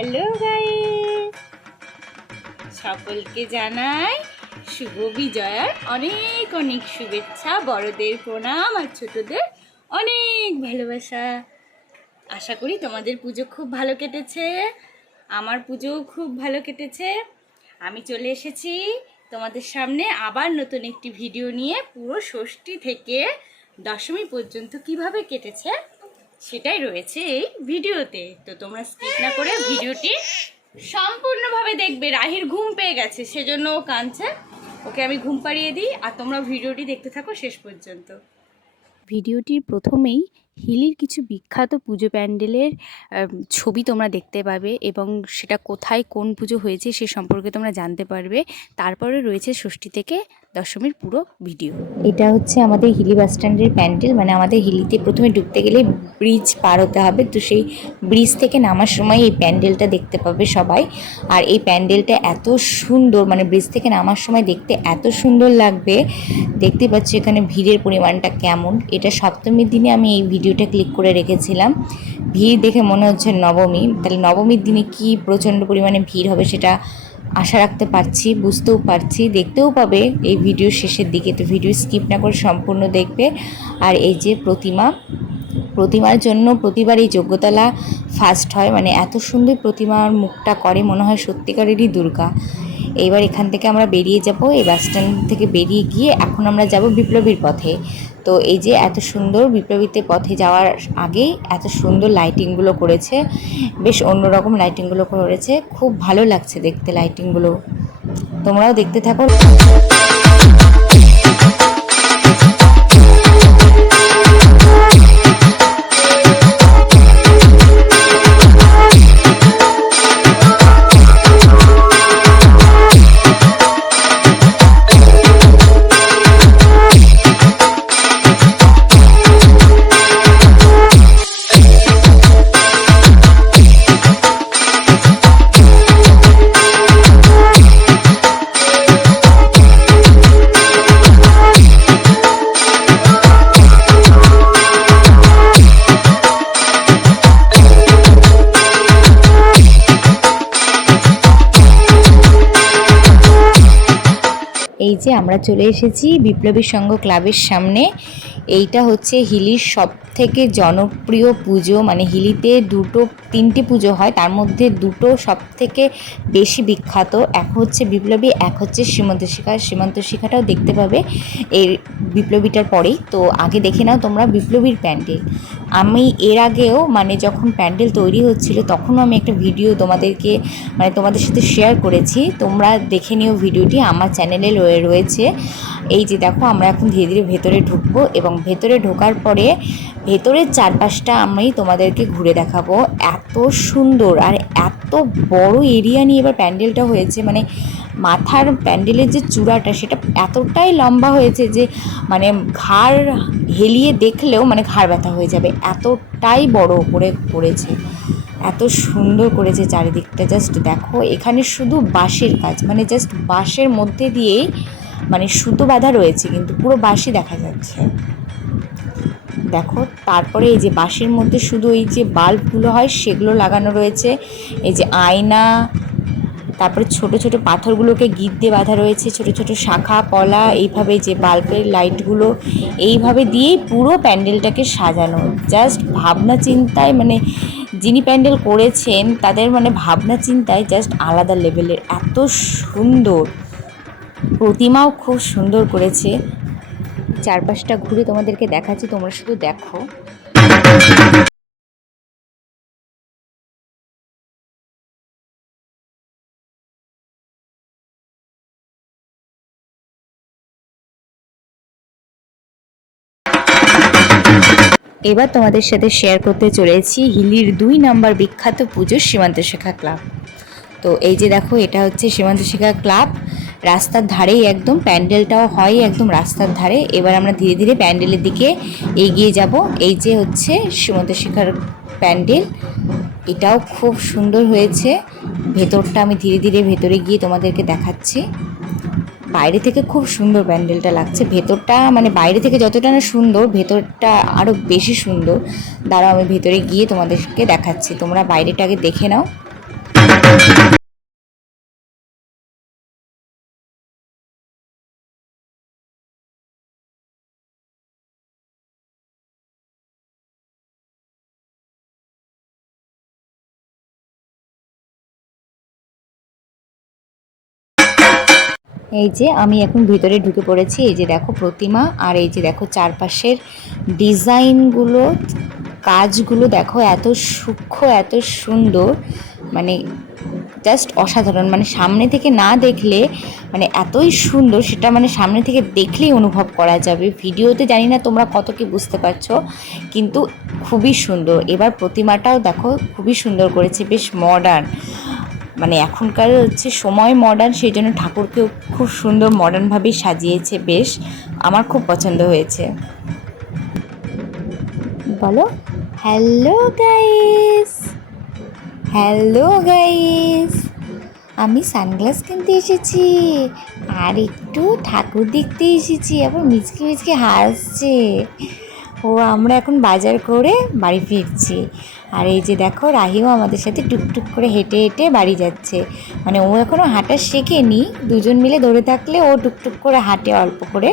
Hello guys সকলকে জানাই শুভ বিজয়ার অনেক অনেক শুভেচ্ছা, বড়দের প্রণাম আর ছোটদের অনেক ভালোবাসা। আশা করি তোমাদের পুজো খুব ভালো কেটেছে, আমার পুজোও খুব ভালো কেটেছে। আমি চলে এসেছি তোমাদের সামনে আবার নতুন একটি ভিডিও নিয়ে পুরো ষষ্ঠী থেকে দশমী পর্যন্ত কীভাবে কেটেছে সেটাই রয়েছে এই ভিডিওতে। তো তোমরা স্কিপ না করে ভিডিওটি সম্পূর্ণভাবে দেখবে। রাহির ঘুম পেয়ে গেছে, সেজন্য ও কাঁদছে। ওকে আমি ঘুম পাড়িয়ে দিই আর তোমরা ভিডিওটি দেখতে থাকো শেষ পর্যন্ত। ভিডিওটির প্রথমেই হিলির কিছু বিখ্যাত পুজো প্যান্ডেলের ছবি তোমরা দেখতে পাবে এবং সেটা কোথায় কোন পুজো হয়েছে সে সম্পর্কে তোমরা জানতে পারবে। তারপরে রয়েছে ষষ্ঠী থেকে দশমীর পুরো ভিডিও। এটা হচ্ছে আমাদের হিলি বাস স্ট্যান্ডের প্যান্ডেল মানে আমাদের হিলিতে প্রথমে ঢুকতে গেলে ব্রিজ পার হতে হবে। তো সেই ব্রিজ থেকে নামার সময় এই প্যান্ডেলটা দেখতে পাবে সবাই। আর এই প্যান্ডেলটা এত সুন্দর মানে ব্রিজ থেকে নামার সময় দেখতে এত সুন্দর লাগবে। দেখতে পাচ্ছি এখানে ভিড়ের পরিমাণটা কেমন। এটা সপ্তমীর দিনে আমি এই ভিডিওটা ক্লিক করে রেখেছিলাম। ভিড় দেখে মনে হচ্ছে নবমী। তাহলে নবমীর দিনে কি প্রচণ্ড পরিমাণে ভিড় হবে সেটা আশা রাখতে পারছি, বুঝতেও পারছি, দেখতেও পাবে এই ভিডিও শেষের দিকে। তো ভিডিও স্কিপ না করে সম্পূর্ণ দেখবে। আর এই যে প্রতিমা, প্রতিমার জন্য প্রতিবার এই যোগ্যতলা ফার্স্ট হয়। মানে এত সুন্দর প্রতিমার মুখটা করে, মনে হয় সত্যিকারেরই দুর্গা। এইবার এখান থেকে আমরা বেরিয়ে যাব। এই বাস স্ট্যান্ড থেকে বেরিয়ে গিয়ে এখন আমরা যাব বিপ্লবীর পথে। তো এই যে এত সুন্দর বিপ্লবীতে পথে যাওয়ার আগেই এত সুন্দর লাইটিংগুলো করেছে, বেশ অন্যরকম লাইটিংগুলো করেছে, খুব ভালো লাগছে দেখতে লাইটিংগুলো তোমরাও দেখতে থাকো। আমরা চলে এসেছি বিপ্লবী সংঘ ক্লাবের সামনে। এইটা হচ্ছে হিলির সব থেকে জনপ্রিয় পুজো মানে হিলিতে দুটো, তিনটে পুজো হয়, তার মধ্যে দুটো সব থেকে বেশি বিখ্যাত। এক হচ্ছে বিপ্লবী, এক হচ্ছে সীমন্ত শিখা। সীমন্ত শিখাটাও দেখতে পাবে এর বিপ্লবীটার পরেই। তো আগে দেখে নাও তোমরা বিপ্লবীর প্যান্ডেল। আমি এর আগেও মানে যখন প্যান্ডেল তৈরি হচ্ছিল, তখনও আমি একটা ভিডিও তোমাদেরকে মানে তোমাদের সাথে শেয়ার করেছি। তোমরা দেখে নিও ভিডিওটি, আমার চ্যানেলে রয়ে, রয়েছে। এই যে দেখো, আমরা এখন ধীরে ধীরে ভেতরে ঢুকবো এবং ভেতরে ঢোকার পরে ভেতরের চারপাশটা আমি তোমাদেরকে ঘুরে দেখাবো। এত সুন্দর আর এত বড় এরিয়া নিয়ে এবার প্যান্ডেলটা হয়েছে। মানে মাথার প্যান্ডেলের যে চূড়াটা, সেটা এতটাই লম্বা হয়েছে যে মানে ঘাড় হেলিয়ে দেখলেও মানে ঘাড় ব্যথা হয়ে যাবে। এতটাই বড় করে করেছে। এত সুন্দর করেছে চারিদিকটা। জাস্ট দেখো, এখানে শুধু বাঁশের কাজ। মানে জাস্ট বাঁশের মধ্যে দিয়েই মানে সুতো বাঁধা রয়েছে, কিন্তু পুরো বাঁশই দেখা যাচ্ছে। দেখো, তারপরে এই যে বাঁশের মধ্যে শুধু এই যে বাল্বগুলো হয়, সেগুলো লাগানো রয়েছে। এই যে আয়না, তারপরে ছোট ছোট পাথরগুলোকে গিট দিয়ে বাঁধা রয়েছে, ছোট ছোট শাখা পলা এইভাবে যে বাল্বের লাইটগুলো, এইভাবে দিয়েই পুরো প্যান্ডেলটাকে সাজানো। জাস্ট ভাবনা চিন্তায় মানে যিনি প্যান্ডেল করেছেন, তাদের মানে ভাবনা চিন্তায় জাস্ট আলাদা লেভেলের। এত সুন্দর। প্রতিমাও খুব সুন্দর করেছে। চারপাশটা ঘুরে তোমাদেরকে দেখাচ্ছি, তোমরা শুধু দেখো। এবার তোমাদের সাথে শেয়ার করতে চলেছি হিলির দুই নাম্বার বিখ্যাত পুজো সীমান্ত শেখা ক্লাব। তো এই যে দেখো, এটা হচ্ছে সীমান্ত শিখা ক্লাব। রাস্তার ধারেই একদম প্যান্ডেলটাও হয় একদম রাস্তার ধারে। এবার আমরা ধীরে ধীরে প্যান্ডেলের দিকে এগিয়ে যাব। এই যে হচ্ছে সীমান্ত শিখার প্যান্ডেল, এটাও খুব সুন্দর হয়েছে। ভেতরটা আমি ধীরে ধীরে ভেতরে গিয়ে তোমাদেরকে দেখাচ্ছি। বাইরে থেকে খুব সুন্দর প্যান্ডেলটা লাগছে। ভেতরটা মানে বাইরে থেকে যতটা না সুন্দর, ভেতরটা আরও বেশি সুন্দর। দাঁড়াও, আমি ভেতরে গিয়ে তোমাদেরকে দেখাচ্ছি। তোমরা বাইরেটা আগে দেখে নাও। এই যে আমি এখন ভিতরে ঢুকে পড়েছি, এই যে দেখো প্রতিমা আর এই যে দেখো চারপাশের ডিজাইনগুলো, কাজগুলো দেখো এত সূক্ষ্ম, এত সুন্দর মানে জাস্ট অসাধারণ। মানে সামনে থেকে না দেখলে মানে এতই সুন্দর, সেটা মানে সামনে থেকে দেখলেই অনুভব করা যাবে। ভিডিওতে জানি না তোমরা কত কি বুঝতে পারছ, কিন্তু খুবই সুন্দর। এবার প্রতিমাটাও দেখো খুবই সুন্দর করেছে, বেশ মডার্ন মানে এখনকার হচ্ছে সময় মডার্ন সেই জন্য ঠাকুরকেও খুব সুন্দর মডার্নভাবেই সাজিয়েছে বেশ। আমার খুব পছন্দ হয়েছে। বলো? হ্যালো গাইস হ্যালো গাইস আমি সানগ্লাস কিনতে এসেছি। আর একটু ঠাকুর দেখতে এসেছি। আবার মিচকে মিচকে হাসছে। ও, আমরা এখন বাজার করে বাড়ি ফিরছি। আর এই যে দেখো রাহিও আমাদের সাথে টুকটুক করে হেঁটে হেঁটে বাড়ি যাচ্ছে। মানে ও এখনও হাঁটা শেখেনি, দুজন মিলে দৌড়ে থাকলে ও টুকটুক করে হাঁটে অল্প করে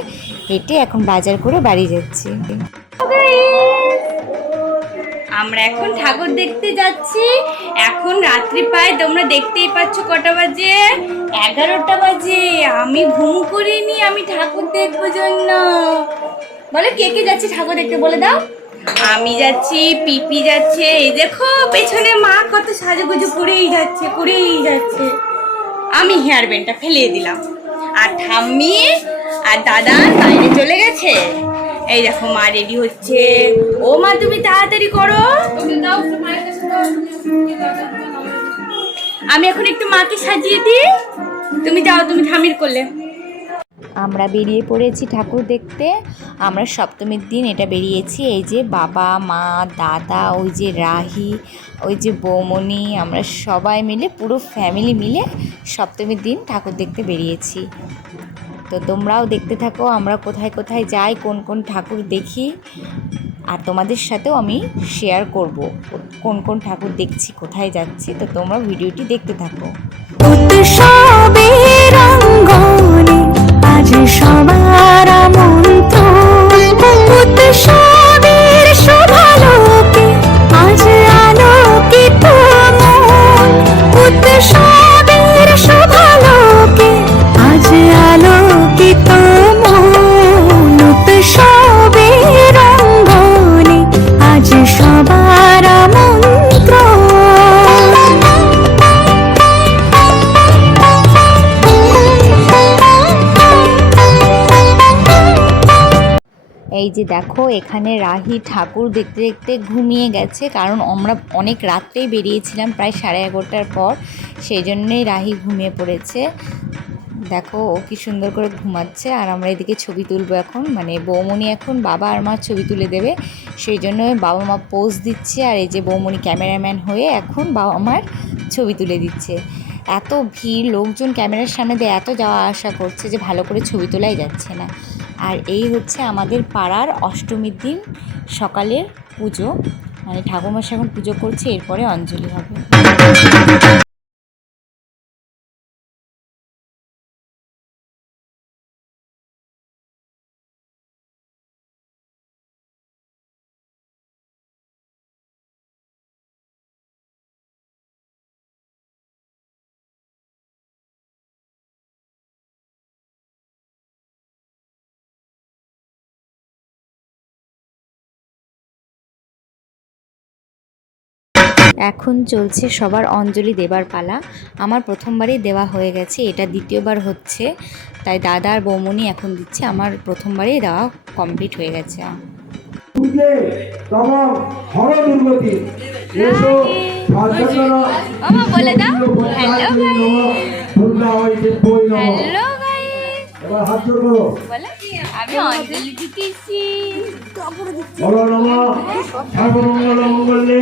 হেঁটে এখন বাজার করে বাড়ি যাচ্ছে। আমরা এখন ঠাকুর দেখতে যাচ্ছি। এখন রাত্রি প্রায়, তোমরা দেখতেই পাচ্ছ কটা বাজে? এগারোটা বাজে। আমি ঘুম করিনি, আমি ঠাকুর দেখব জন্য। বলে কে কে যাচ্ছে ঠাকুর দেখতে, বলে দাও। আমি যাচ্ছি, পিপি যাচ্ছে। এই দেখো, পেছনে মা কত সাজুগুজু করেই যাচ্ছে করেই যাচ্ছে। আমি হেয়ার ব্যান্ডটা ফেলিয়ে দিলাম। আর ঠাম্মি আর দাদা বাইরে চলে গেছে। এই দেখো, মা রেডি হচ্ছে। ও মা, তুমি তাড়াতাড়ি করো। আমি এখন একটু মাকে সাজিয়ে দিই। তুমি যাও, তুমি ঠামির করলে আমরা বেরিয়ে পড়েছি ঠাকুর দেখতে। আমরা সপ্তমীর দিন এটা বেরিয়েছি, এই যে বাবা, মা, দাদা, ওই যে রাহি, ওই যে বৌমণি, আমরা সবাই মিলে, পুরো ফ্যামিলি মিলে সপ্তমীর দিন ঠাকুর দেখতে বেরিয়েছি। তো তোমরাও দেখতে থাকো, আমরা কোথায় কোথায় যাই, কোন কোন ঠাকুর দেখি, আর তোমাদের সাথেও আমি শেয়ার করব, কোন কোন ঠাকুর দেখছি, কোথায় যাচ্ছি, তো তোমরা ভিডিওটি দেখতে থাকো। আজ সবার মন্ত্র এই যে দেখো, এখানে রাহি ঠাকুর দেখতে দেখতে ঘুমিয়ে গেছে, কারণ আমরা অনেক রাত্রেই বেরিয়েছিলাম, প্রায় সাড়ে এগারোটার পর। সেই জন্যই রাহি ঘুমিয়ে পড়েছে। দেখো, ও কি সুন্দর করে ঘুমাচ্ছে। আর আমরা এদিকে ছবি তুলবো এখন। মানে বৌমণি এখন বাবা আর মা ছবি তুলে দেবে। সেই জন্য বাবা মা পোজ দিচ্ছে, আর এই যে বৌমণি ক্যামেরাম্যান হয়ে এখন বাবা মার ছবি তুলে দিচ্ছে। এত ভিড়, লোকজন ক্যামেরার সামনে দিয়ে এত যাওয়া আসা করছে যে ভালো করে ছবি তোলাই যাচ্ছে না। আর এই হচ্ছে আমাদের পাড়ার অষ্টমীর দিন, সকালের পুজো। মানে ঠাকুরমশাই এখন পুজো করছে, এরপরে অঞ্জলি হবে। এখন চলছে সবার অঞ্জলি দেবার পালা। আমার প্রথমবারই দেওয়া হয়ে গেছে এটা দ্বিতীয়বার হচ্ছে। তাই দাদা আর বৌমনি এখন দিচ্ছে আমার প্রথমবারই দেওয়া কমপ্লিট হয়ে গেছে। বলে দাও। Hello hello. এবার হাত জোর করো বলে আমি অঞ্জলি দিতেছি। বলো নম। সর্বমঙ্গল মঙ্গলে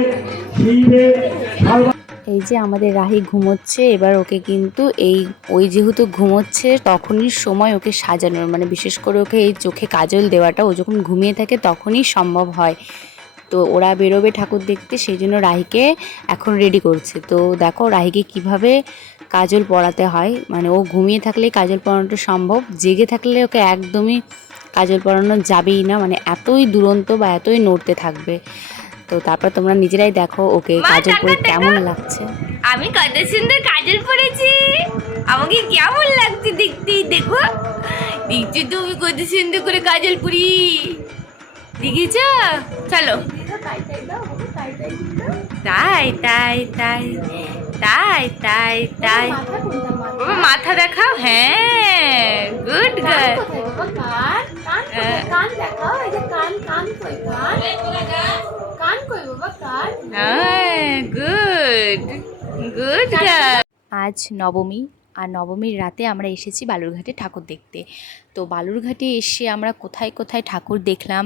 শিবে সর্ব এই যে আমাদের রাহি ঘুমোচ্ছে এবার ওকে কিন্তু এই ওই যেহেতু ঘুমোচ্ছে তখনই সময় ওকে সাজানোর মানে বিশেষ করে ওকে এই চোখে কাজল দেওয়াটা ও যখন ঘুমিয়ে থাকে তখনই সম্ভব হয়। তো ওরা বেরোবে ঠাকুর দেখতে সেই জন্য রাহিকে এখন রেডি করছে। তো দেখো রাহিকে কীভাবে কাজল পরাতে হয়। মানে ও ঘুমিয়ে থাকলেই কাজল পরানোটা সম্ভব জেগে থাকলে ওকে একদমই কাজল পরানো যাবেই না। মানে এতই দুরন্ত বা এতই নড়তে থাকবে। তো তারপর তোমরা নিজেরাই দেখো ওকে কাজল পরে কেমন লাগছে। আমি কত সুন্দর কাজল পরেছি আমাকে কেমন লাগছে দেখতে দেখো। দেখছ তুমি কত সুন্দর করে কাজল পরি দেখেছ? চলো। তাই তাই তাই। তাই তাই তাই। বাবা মাথা দেখাও? হ্যাঁ গুড গার্ল হ্যাঁ গুড গুড গার্ল আজ নবমী আর নবমীর রাতে আমরা এসেছি বালুরঘাটে ঠাকুর দেখতে। তো বালুরঘাটে এসে আমরা কোথায় কোথায় ঠাকুর দেখলাম?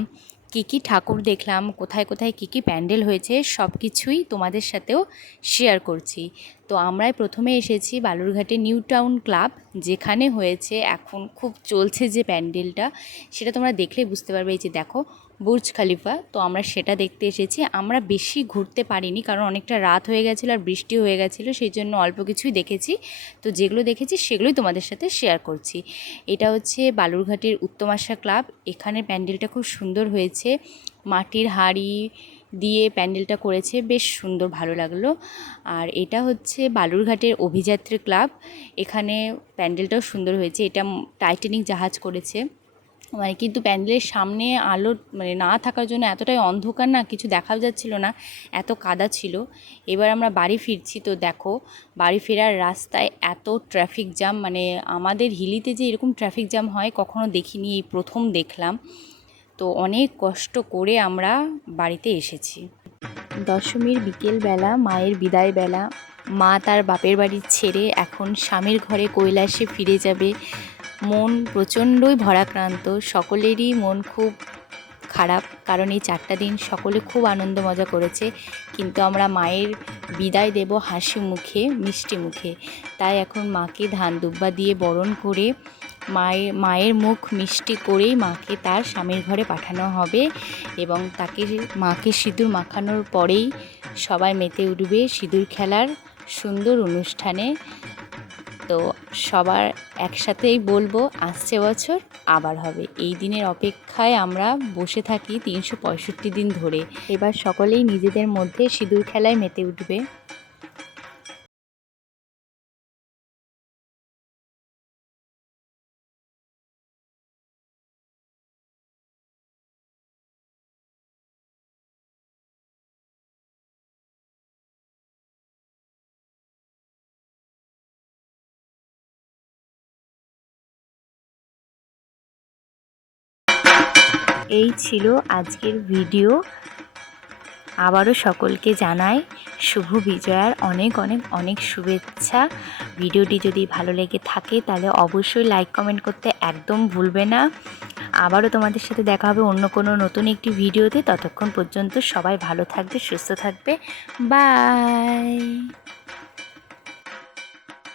কী কী ঠাকুর দেখলাম, কোথায় কোথায় কী কী প্যান্ডেল হয়েছে, সব কিছুই তোমাদের সাথেও শেয়ার করছি। তো আমরাই প্রথমে এসেছি বালুরঘাটে নিউ টাউন ক্লাব যেখানে হয়েছে এখন খুব চলছে যে প্যান্ডেলটা, সেটা তোমরা দেখলে বুঝতে পারবে। এই যে দেখো বুর্জ খালিফা, তো আমরা সেটা দেখতে এসেছি। আমরা বেশি ঘুরতে পারিনি, কারণ অনেকটা রাত হয়ে গেছিল আর বৃষ্টি হয়ে গেছিল, সেই জন্য অল্প কিছুই দেখেছি। তো যেগুলো দেখেছি, সেগুলোই তোমাদের সাথে শেয়ার করছি। এটা হচ্ছে বালুরঘাটের উত্তমাশা ক্লাব। এখানে প্যান্ডেলটা খুব সুন্দর হয়েছে। মাটির হাঁড়ি দিয়ে প্যান্ডেলটা করেছে, বেশ সুন্দর, ভালো লাগল। আর এটা হচ্ছে বালুরঘাটের অভিযাত্রী ক্লাব। এখানে প্যান্ডেলটাও সুন্দর হয়েছে। এটা টাইটানিক জাহাজ করেছে। মানে কিন্তু প্যান্ডেলের সামনে আলো মানে না থাকার জন্য এতটাই অন্ধকার না, কিছু দেখাও যাচ্ছিল না, এত কাদা ছিল। এবার আমরা বাড়ি ফিরছি, তো দেখো বাড়ি ফেরার রাস্তায় এত ট্রাফিক জ্যাম মানে আমাদের হিলিতে যে এরকম ট্রাফিক জ্যাম হয় কখনো দেখিনি, এই প্রথম দেখলাম। তো অনেক কষ্ট করে আমরা বাড়িতে এসেছি। দশমীর বিকেলবেলা, মায়ের বিদায় বেলা মা তার বাপের বাড়ি ছেড়ে এখন স্বামীর ঘরে কৈলাসে ফিরে যাবে। মন প্রচণ্ডই ভরাক্রান্ত, সকলেরই মন খুব খারাপ, কারণ এই চারটা দিন সকলে খুব আনন্দ মজা করেছে। কিন্তু আমরা মায়ের বিদায় দেব হাসি মুখে, মিষ্টি মুখে। তাই এখন মাকে ধান দুব্বা দিয়ে বরণ করে মায়ের মায়ের মুখ মিষ্টি করেই মাকে তার স্বামীর ঘরে পাঠানো হবে এবং তাকে মাকে সিঁদুর মাখানোর পরেই সবাই মেতে উঠবে সিঁদুর খেলার সুন্দর অনুষ্ঠানে। তো সবার একসাথেই বলব, আসছে বছর আবার হবে। এই দিনের অপেক্ষায় আমরা বসে থাকি তিনশো পঁয়ষট্টি দিন ধরে। এবার সকলেই নিজেদের মধ্যে সিঁদুর খেলায় মেতে উঠবে। এই ছিল আজকের ভিডিও। আবারও সকলকে জানাই শুভ বিজয়ার অনেক অনেক অনেক শুভেচ্ছা। ভিডিওটি যদি ভালো লেগে থাকে তাহলে অবশ্যই লাইক, কমেন্ট করতে একদম ভুলবে না। আবারও তোমাদের সাথে দেখা হবে অন্য কোনো নতুন একটি ভিডিওতে। ততক্ষণ পর্যন্ত সবাই ভালো থাকবে, সুস্থ থাকবে। বাই!